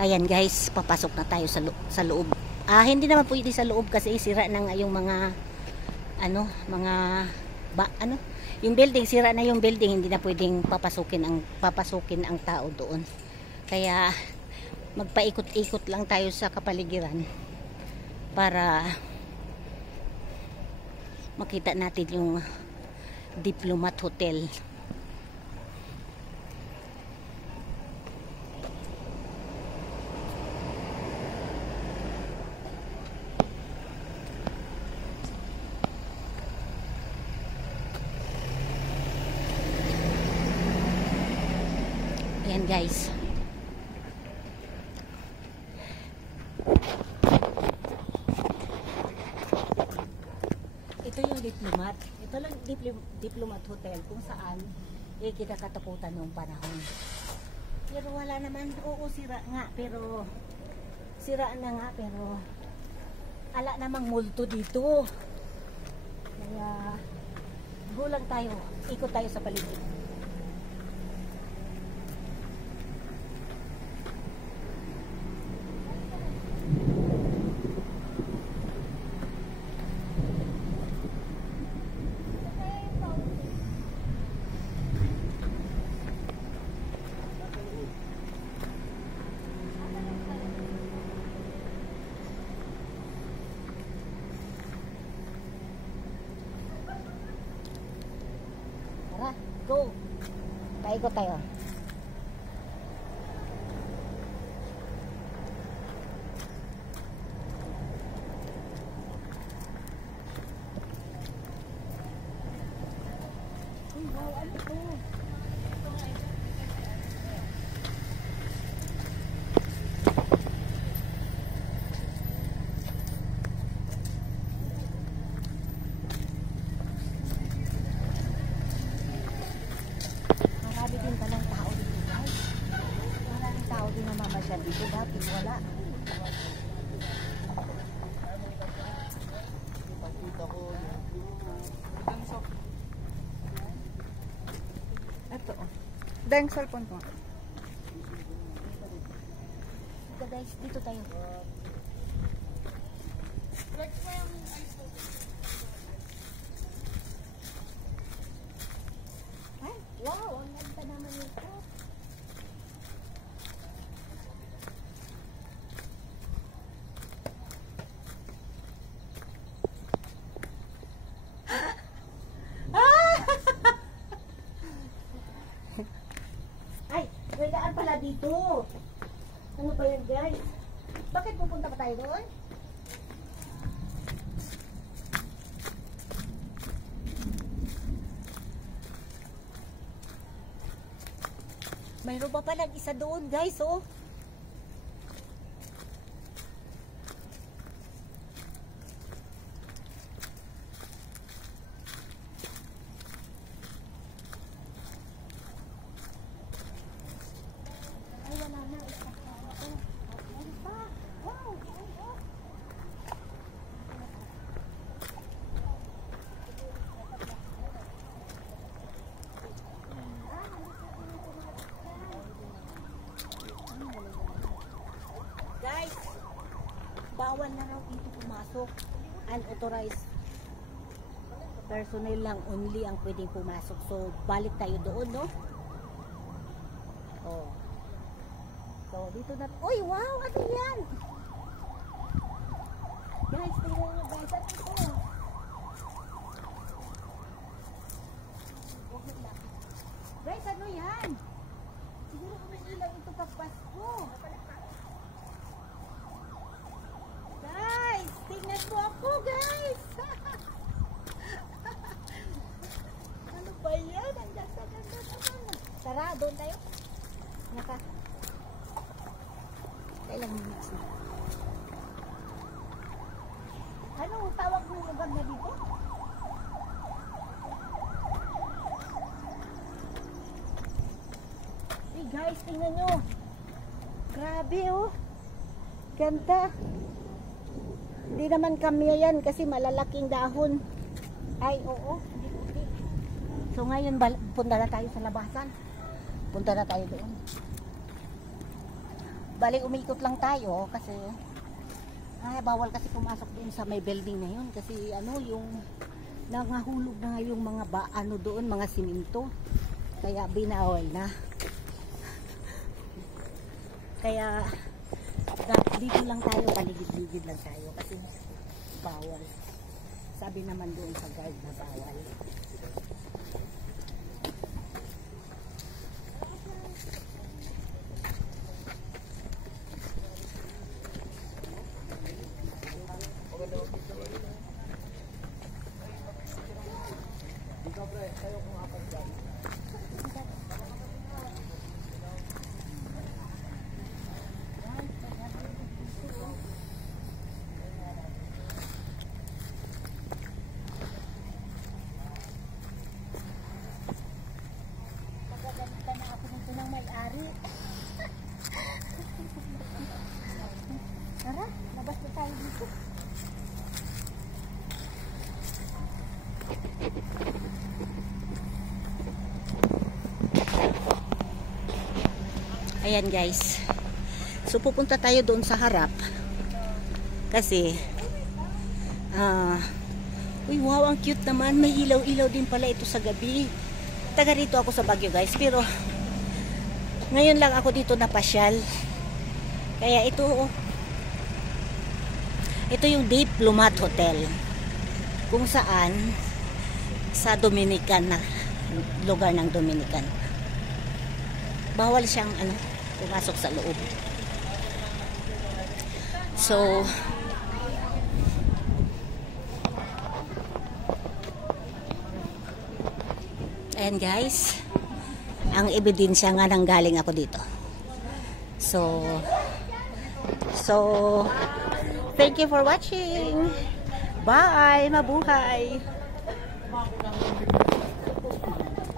Ayan guys, papasok na tayo sa loob. Hindi naman pwede sa loob kasi sira na nga yung mga yung building, sira na yung building, hindi na pwedeng papasukin ang tao doon. Kaya magpaikot-ikot lang tayo sa kapaligiran para makita natin yung Diplomat Hotel. Ayan guys. Ito yung Diplomat. Ito lang Diplomat Hotel kung saan kita katakutan noong panahon. Pero wala naman. Oo, sira na nga pero ala namang multo dito. Kaya gulang tayo. Ikot tayo sa paligid. Go! Paikot tayo. Wow, ano ito? Dito dati wala. Ito. Dahil cellphone ko. Ito guys, dito tayo. Ay, wow, ang ganda naman ito. Kailangan pala dito. Ano ba yan guys? Bakit pupunta pa tayo doon? Mayroon pa palang isa doon guys, oh. Guys, bawal na raw dito pumasok. Unauthorized personnel lang only ang pwedeng pumasok. So, balik tayo doon, no? Oh. So, dito na. Uy, wow! Ano yan? Guys, tingnan nyo guys. Ano ito? Guys, ano yan? Siguro kung ilaw ito pagpasko. Guys, tingnan mo ako guys. Ano ba yan? Ang ganda-ganda naman. Tara, doon tayo. Kailang minutes na. Anong tawag ng lugar na dito? Hey guys, tingnan nyo. Grabe oh. Ganda. Hindi naman kami yan kasi malalaking dahon. Ay, oo. Hindi puti. So ngayon, punta na tayo sa labasan. Punta na tayo doon. Bali, umikot lang tayo kasi bawal kasi pumasok doon sa may building na yun kasi ano, yung nangahulog na nga yung mga ano doon, mga siminto. Kaya binawal na. Kaya dito lang tayo, paligid-ligid lang tayo kasi bawal. Sabi naman doon sa guard na bawal. Magagalitan na ako nito ng may-ari. Tara, labas na tayo dito. Ayan guys. So pupunta tayo doon sa harap. Kasi uy, wow, ang cute naman. May ilaw-ilaw din pala ito sa gabi. Taga rito ako sa Baguio guys, pero ngayon lang ako dito napasyal. Kaya ito yung Diplomat Hotel, kung saan sa Dominican na lugar ng Dominican. Bawal siyang pumasok sa loob. So ayan guys, ang ebidensya nga nang galing ako dito. So thank you for watching. Bye, mabuhay.